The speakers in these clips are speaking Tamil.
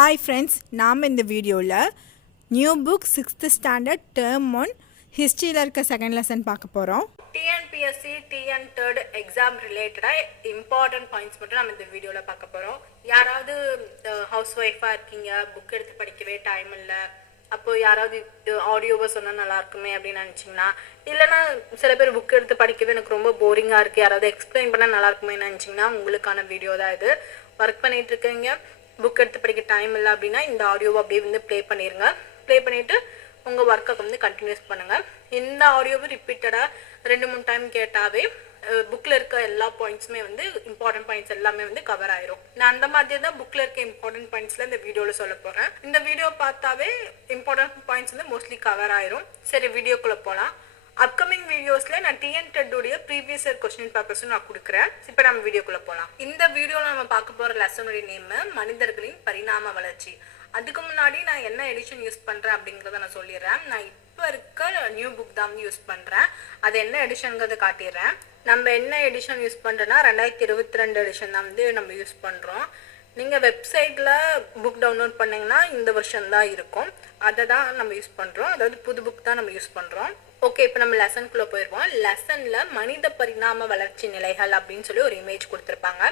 Hi friends, நாம் இந்த வீடியோவில் new book 6th standard term 1 ஹிஸ்ட்ரியில் இருக்க செகண்ட் லெசன் பார்க்க போகிறோம். டிஎன்பிஎஸ்சி டிஎன் தேர்ட் எக்ஸாம் ரிலேட்டடாக இம்பார்ட்டன்ட் பாயிண்ட்ஸ் மட்டும் நம்ம இந்த வீடியோவில் பார்க்க போகிறோம். யாராவது ஹவுஸ் ஒய்ஃபாக இருக்கீங்க, புக் எடுத்து படிக்கவே டைம் இல்லை, அப்போ யாராவது ஆடியோவை சொன்னால் நல்லா இருக்குமே அப்படின்னு நினச்சிங்கன்னா, இல்லைனா சில பேர் புக் எடுத்து படிக்கவே எனக்கு ரொம்ப போரிங்காக இருக்குது, யாராவது எக்ஸ்பிளைன் பண்ணால் நல்லா இருக்குமே நினச்சிங்கன்னா உங்களுக்கான வீடியோ தான் இது. ஒர்க் பண்ணிகிட்டு இருக்கீங்க, புக் எடுத்து படிக்க டைம் இல்லை அப்படின்னா இந்த ஆடியோவை அப்படியே வந்து ப்ளே பண்ணிடுங்க. ப்ளே பண்ணிவிட்டு உங்கள் ஒர்க்கை வந்து கண்டினியூஸ் பண்ணுங்கள். இந்த ஆடியோவை ரிப்பீட்டடாக 2-3 டைம் கேட்டாவே புக்கில் இருக்க எல்லா பாயிண்ட்ஸுமே வந்து இம்பார்ட்டன்ட் பாயிண்ட்ஸ் எல்லாமே வந்து கவர் ஆயிரும். நான் அந்த மாதிரி தான் புக்கில் இருக்க இம்பார்ட்டன்ட் பாயிண்ட்ஸில் இந்த வீடியோவில் சொல்ல போகிறேன். இந்த வீடியோ பார்த்தாவே இம்பார்ட்டன்ட் பாயிண்ட்ஸ் வந்து மோஸ்ட்லி கவர் ஆயிரும். சரி, வீடியோக்குள்ளே போகலாம். அப்கமிங் வீடியோஸில் நான் டிஎன்டெட்டுடைய ப்ரீவியஸ் இயர் கொஸ்டின் பேப்பர்ஸும் நான் கொடுக்குறேன். இப்போ நம்ம வீடியோக்குள்ளே போகலாம். இந்த வீடியோவில் நம்ம பார்க்க போகிற லெசனுடைய நேம் மனிதர்களின் பரிணாம வளர்ச்சி. அதுக்கு முன்னாடி நான் என்ன எடிஷன் யூஸ் பண்ணுறேன் அப்படிங்கிறத நான் சொல்லிடுறேன். நான் இப்போ இருக்க நியூ புக் தான் யூஸ் பண்ணுறேன். அது என்ன எடிஷனுங்கிறத காட்டிடுறேன். நம்ம என்ன எடிஷன் யூஸ் பண்ணுறோன்னா 2022 எடிஷன் தான் வந்து நம்ம யூஸ் பண்ணுறோம். நீங்கள் வெப்சைட்டில் புக் டவுன்லோட் பண்ணிங்கன்னா இந்த வருஷன் தான் இருக்கும். அதை தான் நம்ம யூஸ் பண்ணுறோம். அதாவது புது புக் தான் நம்ம யூஸ் பண்ணுறோம். ஓகே, இப்போ நம்ம லெசனுக்குள்ளே போயிடுவோம். லெசனில் மனித பரிணாம வளர்ச்சி நிலைகள் அப்படின்னு சொல்லி ஒரு இமேஜ் கொடுத்துருப்பாங்க.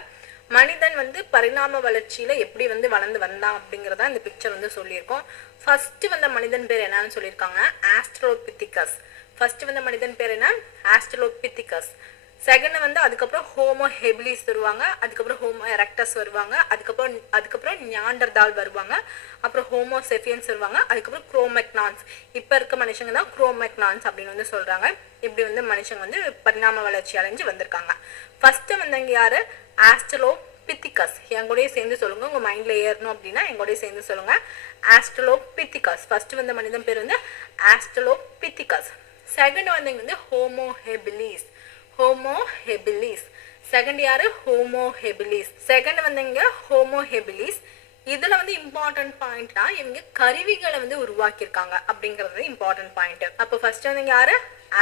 மனிதன் வந்து பரிணாம வளர்ச்சியில் எப்படி வந்து வளர்ந்து வந்தான் அப்படிங்கிறத இந்த பிக்சர் வந்து சொல்லியிருக்கோம். ஃபர்ஸ்ட் வந்த மனிதன் பேர் என்னன்னு சொல்லியிருக்காங்க, ஆஸ்ட்ரோபித்திகஸ். ஃபர்ஸ்ட் வந்த மனிதன் பேர் என்ன, ஆஸ்ட்ரோபித்திகஸ். செகண்ட் வந்து அதுக்கப்புறம் ஹோமோ ஹெபிலிஸ் வருவாங்க, அதுக்கப்புறம் ஹோமோ எரக்டஸ் வருவாங்க, அதுக்கப்புறம் நியாண்டர்தால் வருவாங்க, அப்புறம் ஹோமோ செஃபியன்ஸ் வருவாங்க, அதுக்கப்புறம் குரோமெக்னான்ஸ். இப்போ இருக்க மனுஷங்க தான் குரோமெக்னான்ஸ் அப்படின்னு வந்து சொல்கிறாங்க. இப்படி வந்து மனுஷங்க வந்து பரிணாம வளர்ச்சி அடைஞ்சு வந்திருக்காங்க. ஃபர்ஸ்ட்டு வந்தவங்க யார், ஆஸ்ட்ரோபித்திகஸ். எங்கூடய சேர்ந்து சொல்லுங்கள், உங்கள் மைண்டில் ஏறணும் அப்படின்னா எங்கூடய சேர்ந்து சொல்லுங்கள், ஆஸ்ட்ரோபித்திகஸ். ஃபர்ஸ்ட் வந்த மனிதன் பேர் வந்து ஆஸ்ட்ரோபித்திகஸ். செகண்ட் வந்தவங்க வந்து homo habilis. Homo habilis. Second யாரு, ஹோமோ ஹெபிலிஸ். செகண்ட் வந்தவங்க ஹோமோ ஹெபிலிஸ். இதுல வந்து இம்பார்ட்டன்ட் பாயிண்ட்னா இவங்க கருவிகளை வந்து உருவாக்கியிருக்காங்க அப்படிங்கிறது இம்பார்ட்டன்ட் பாயிண்ட். அப்போ ஃபர்ஸ்ட் வந்தவங்க யாரு,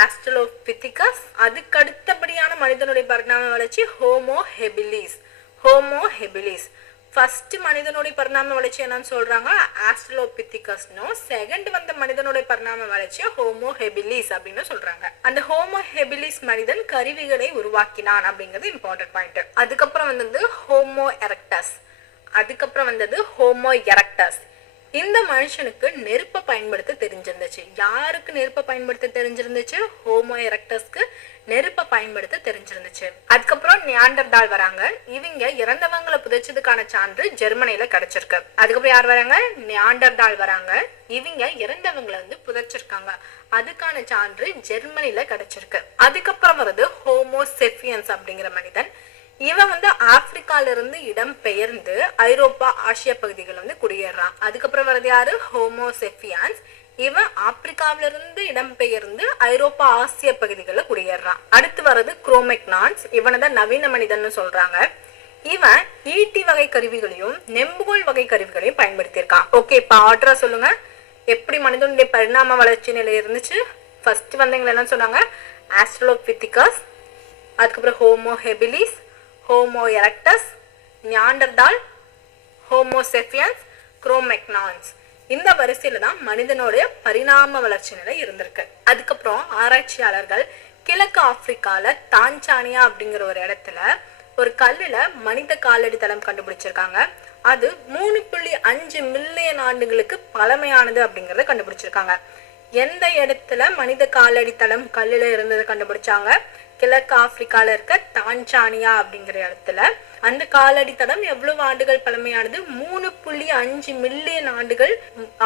ஆஸ்ட்ரோபித்திகஸ். அதுக்கு அடுத்தபடியான மனிதனுடைய பரிணாம வளர்ச்சி homo habilis. Homo habilis. First மனிதனுடைய பரிணாம வளர்ச்சி என்னன்னு சொல்றாங்க, ஆஸ்ட்ரோபித்திகஸ்னோ. செகண்ட் வந்த மனிதனுடைய பரிணாம வளர்ச்சி ஹோமோ ஹெபிலிஸ் அப்படின்னு சொல்றாங்க. அந்த ஹோமோ ஹெபிலிஸ் மனிதன் கருவிகளை உருவாக்கினான் அப்படிங்கிறது இம்பார்ட்டன்ட் பாயிண்ட். அதுக்கப்புறம் வந்தது ஹோமோ எரக்டஸ். அதுக்கப்புறம் வந்தது ஹோமோ எரக்டஸ். இந்த மனுஷனுக்கு நெருப்பை பயன்படுத்த தெரிஞ்சிருந்துச்சு. யாருக்கு நெருப்பை பயன்படுத்த தெரிஞ்சிருந்துச்சு, ஹோமோ எரக்டஸ்க்கு நெருப்பை பயன்படுத்த தெரிஞ்சிருந்துச்சு. அதுக்கப்புறம் நியாண்டர்தால் வராங்க. இவங்க இறந்தவங்களை புதைச்சதுக்கான சான்று ஜெர்மனியில கிடைச்சிருக்கு. அதுக்கப்புறம் யார் வராங்க, நியாண்டர்தால் வராங்க. இவங்க இறந்தவங்களை வந்து புதைச்சிருக்காங்க, அதுக்கான சான்று ஜெர்மனியில கிடைச்சிருக்கு. அதுக்கப்புறம் வருது ஹோமோ செஃபியன்ஸ் அப்படிங்கிற மனிதன். இவன் வந்து ஆப்பிரிக்கால இருந்து இடம் பெயர்ந்து ஐரோப்பா ஆசியா பகுதிகள் வந்து குடியேறான். அதுக்கப்புறம் வருது யாரு, ஹோமோ செஃபியன்ஸ். இவன் ஆப்பிரிக்காவில இருந்து இடம் பெயர்ந்து ஐரோப்பா ஆசிய பகுதிகளில் குடியேறான். அடுத்து வர்றது குரோமெக்னான்ஸ். இவனை தான் நவீன மனிதன் சொல்றாங்க. இவன் ஈட்டி வகை கருவிகளையும் நெம்புகோல் வகை கருவிகளையும் பயன்படுத்தியிருக்கான். ஓகே, இப்போ ஆர்டரா சொல்லுங்க, எப்படி மனிதனுடைய பரிணாம வளர்ச்சி நிலை இருந்துச்சு. ஃபர்ஸ்ட் வந்தவங்க என்ன சொன்னாங்க, ஆஸ்ட்ரோபித்திகஸ், அதுக்கப்புறம் Homo habilis, Homo erectus, Neanderthal, Homo sapiens, Cro-Magnons. இந்த வரிசையில தான் மனிதனுடைய பரிணாம வளர்ச்சி நிலை இருந்திருக்கு. அதுக்கப்புறம் ஆராய்ச்சியாளர்கள் கிழக்கு ஆப்பிரிக்கால தான்சானியா அப்படிங்கிற ஒரு இடத்துல ஒரு கல்லுல மனித காலடி தளம் கண்டுபிடிச்சிருக்காங்க. அது 3.5 மில்லியன் ஆண்டுகளுக்கு பழமையானது அப்படிங்கறத கண்டுபிடிச்சிருக்காங்க. எந்த இடத்துல மனித காலடி தளம் கல்லுல இருந்தது கண்டுபிடிச்சாங்க, கிழக்கு ஆப்பிரிக்கால இருக்க தான்சானியா அப்படிங்கிற இடத்துல. அந்த காலடி தடம் எவ்வளவு ஆண்டுகள் பழமையானது, 3.5 மில்லியன்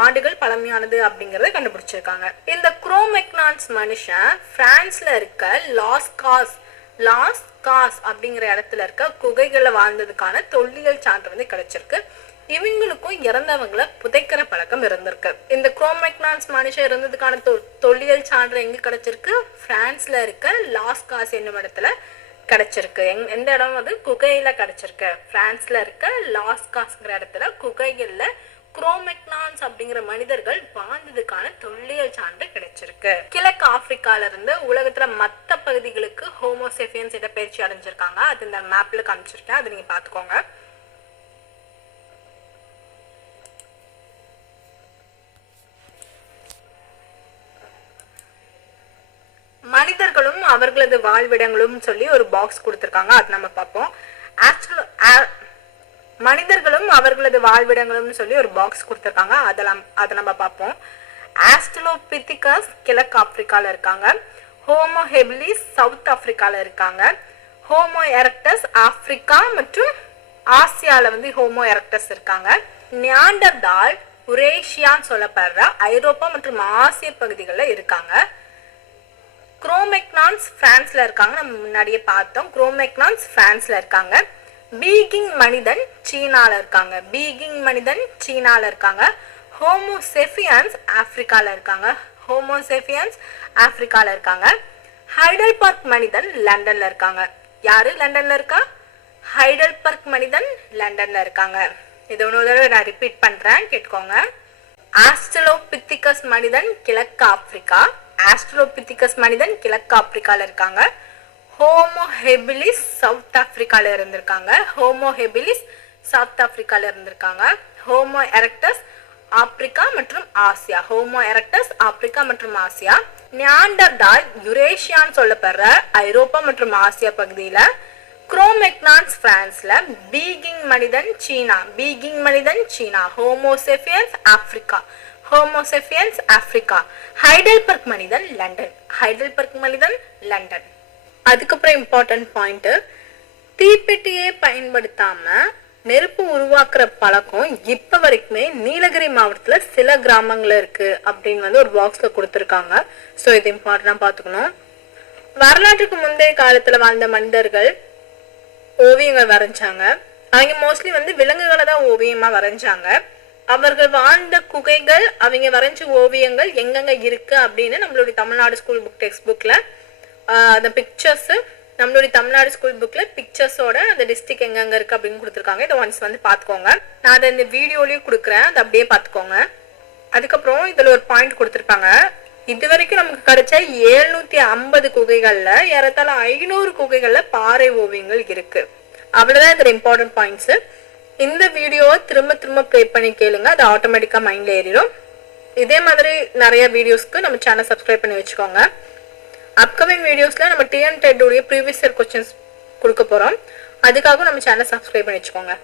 ஆண்டுகள் பழமையானது அப்படிங்கறத கண்டுபிடிச்சிருக்காங்க. இந்த குரோமெக்னான்ஸ் மனுஷன் பிரான்ஸ்ல இருக்க லாஸ்காஸ் அப்படிங்கிற இடத்துல இருக்க குகைகளை வாழ்ந்ததுக்கான தொல்லியல் சான்று வந்து கிடைச்சிருக்கு. இவங்களுக்கும் இறந்தவங்களை புதைக்கிற பழக்கம் இருந்திருக்கு. இந்த குரோமெக்னான்ஸ் மனுஷன் இருந்ததுக்கான தொல்லியல் சான்று எங்க கிடைச்சிருக்கு, பிரான்ஸ்ல இருக்க லாஸ்காஸ் என்னும் இடத்துல கிடைச்சிருக்கு. எந்த இடம் அது, குகையில கிடைச்சிருக்கு. பிரான்ஸ்ல இருக்க லாஸ்காஸ்ங்கிற இடத்துல குகைகள்ல குரோமெக்னான்ஸ் அப்படிங்கிற மனிதர்கள் வாழ்ந்ததுக்கான தொல்லியல் சான்று கிடைச்சிருக்கு. கிழக்கு ஆப்பிரிக்கால இருந்து உலகத்துல மற்ற பகுதிகளுக்கு ஹோமோசெஃபியன்ஸ் இடப்பெயர்ச்சி அடைஞ்சிருக்காங்க. அது இந்த மேப்ல காமிச்சிருக்கேன், அதை நீங்க பாத்துக்கோங்க. அவர்களது வாழ்விடங்களும் சொல்லி ஒரு பாக்ஸ் கொடுத்துருக்காங்க, அது நம்ம பார்ப்போம். மனிதர்களும் அவர்களது வாழ்விடங்களும் சொல்லி ஒரு பாக்ஸ் கொடுத்துருக்காங்க, அதை நம்ம பார்ப்போம். ஆஸ்ட்ரலோபித்திகஸ் கிழக்கு ஆப்பிரிக்கால இருக்காங்க. ஹோமோ ஹெபிலிஸ் சவுத் ஆப்பிரிக்கால இருக்காங்க. ஹோமோ எரக்டஸ் ஆப்பிரிக்கா மற்றும் ஆசியால ஹோமோ எரக்டஸ் இருக்காங்க. நியாண்டர்தால் யுரேஷியான்னு சொல்லப்படுற ஐரோப்பா மற்றும் ஆசிய பகுதிகளில் இருக்காங்க. குரோமெக்னான்ஸ் பிரான்ஸ்ல இருக்காங்க, நம்ம முன்னாடியே பார்த்தோம். குரோமெக்னான்ஸ் பிரான்ஸ்ல இருக்காங்க. பீகிங் மனிதன் சீனால இருக்காங்க. பீகிங் மனிதன் சீனால இருக்காங்க. ஹோமோசெஃபியன்ஸ் ஆப்பிரிக்கால இருக்காங்க. ஹோமோசெஃபியன்ஸ் ஆப்பிரிக்கால இருக்காங்க. ஹைடல்பர்க் மனிதன் லண்டன்ல இருக்காங்க. யாரு லண்டன்ல இருக்கா? ஹைடல்பர்க் மனிதன் லண்டன்ல இருக்காங்க. இது ஒரு தடவை நான் ரிப்பீட் பண்றேன், கேட்டுக்கோங்க. ஆஸ்ட்ரலோபித்திகஸ் மனிதன் கிழக்கு ஆப்பிரிக்கா. ஆஸ்ட்ரலோபித்திகஸ் மனிதன் கிழக்கு ஆப்பிரிக்கால இருக்காங்க. ஹோமோ ஹெபிலிஸ் சவுத் ஆப்பிரிக்கால இருந்திருக்காங்க. ஹோமோ ஹெபிலிஸ் சவுத் ஆப்பிரிக்கால இருந்திருக்காங்க. ஹோமோ எரக்டஸ் ஆப்பிரிக்கா மற்றும் ஆசியா. ஹோமோ எரக்டஸ் ஆப்பிரிக்கா மற்றும் ஆசியா. நியாண்டர்தால் யுரேஷியான்னு சொல்லப்படுற ஐரோப்பா மற்றும் ஆசியா பகுதியில. குரோமெக்னான்ஸ் பிரான்ஸ்ல. பீகிங் மனிதன் சீனா. பீகிங் மனிதன் சீனா. Homo sapiens Africa. Homo sapiens Africa. Heidelberg மனிதன் லண்டன். ஹைடல்பர்க் மனிதன் லண்டன். அதுக்கப்புறம் இம்பார்ட்டன்ட் பாயிண்ட், தீப்பெட்டியே பயன்படுத்தாம நெருப்பு உருவாக்குற பழக்கம் இப்ப வரைக்குமே நீலகிரி மாவட்டத்துல சில கிராமங்கள்ல இருக்கு அப்படின்னு ஒரு பாக்ஸ்ல கொடுத்துருக்காங்க. ஸோ இது இம்பார்ட்டன்டா பாத்துக்கணும். வரலாற்றுக்கு முந்தைய காலத்துல வாழ்ந்த மனிதர்கள் ஓவியங்கள் வரைஞ்சாங்க. அவங்க மோஸ்ட்லி விலங்குகளை தான் ஓவியமா வரைஞ்சாங்க. அவர்கள் வாழ்ந்த குகைகள், அவங்க வரைஞ்ச ஓவியங்கள் எங்கெங்க இருக்கு அப்படின்னு நம்மளுடைய தமிழ்நாடு ஸ்கூல் புக் டெக்ஸ்ட் புக்ல அந்த பிக்சர்ஸ், நம்மளுடைய தமிழ்நாடு ஸ்கூல் புக்ல பிக்சர்ஸோட அந்த டிஸ்ட்ரிக்ட் எங்கெங்க இருக்கு அப்படின்னு கொடுத்துருக்காங்க. இதை ஒன்ஸ் பாத்துக்கோங்க. நான் அதை இந்த வீடியோலயும் கொடுக்குறேன், அதை அப்படியே பாத்துக்கோங்க. அதுக்கப்புறம் இதுல ஒரு பாயிண்ட் கொடுத்துருப்பாங்க. இது வரைக்கும் நமக்கு கிடைச்ச 750 குகைகள்ல ஏறத்தாழ 500 குகைகள்ல பாறை ஓவியங்கள் இருக்கு. அவ்வளவுதான் இதுல இம்பார்ட்டன்ட் பாயிண்ட்ஸ். இந்த வீடியோவை திரும்ப திரும்ப ப்ளே பண்ணி கேளுங்க, அது ஆட்டோமேட்டிக்கா மைண்ட்ல ஏறிடும். இதே மாதிரி நிறைய வீடியோஸ்க்கு நம்ம சேனல் சப்ஸ்கிரைப் பண்ணி வச்சுக்கோங்க. அப்கமிங் வீடியோஸ்ல நம்ம TN TED உடைய ப்ரீவியஸ் இயர் கொஸ்டின்ஸ் கொடுக்க போறோம். அதுக்காக நம்ம சேனல் சப்ஸ்கிரைப் பண்ணி வச்சுக்கோங்க.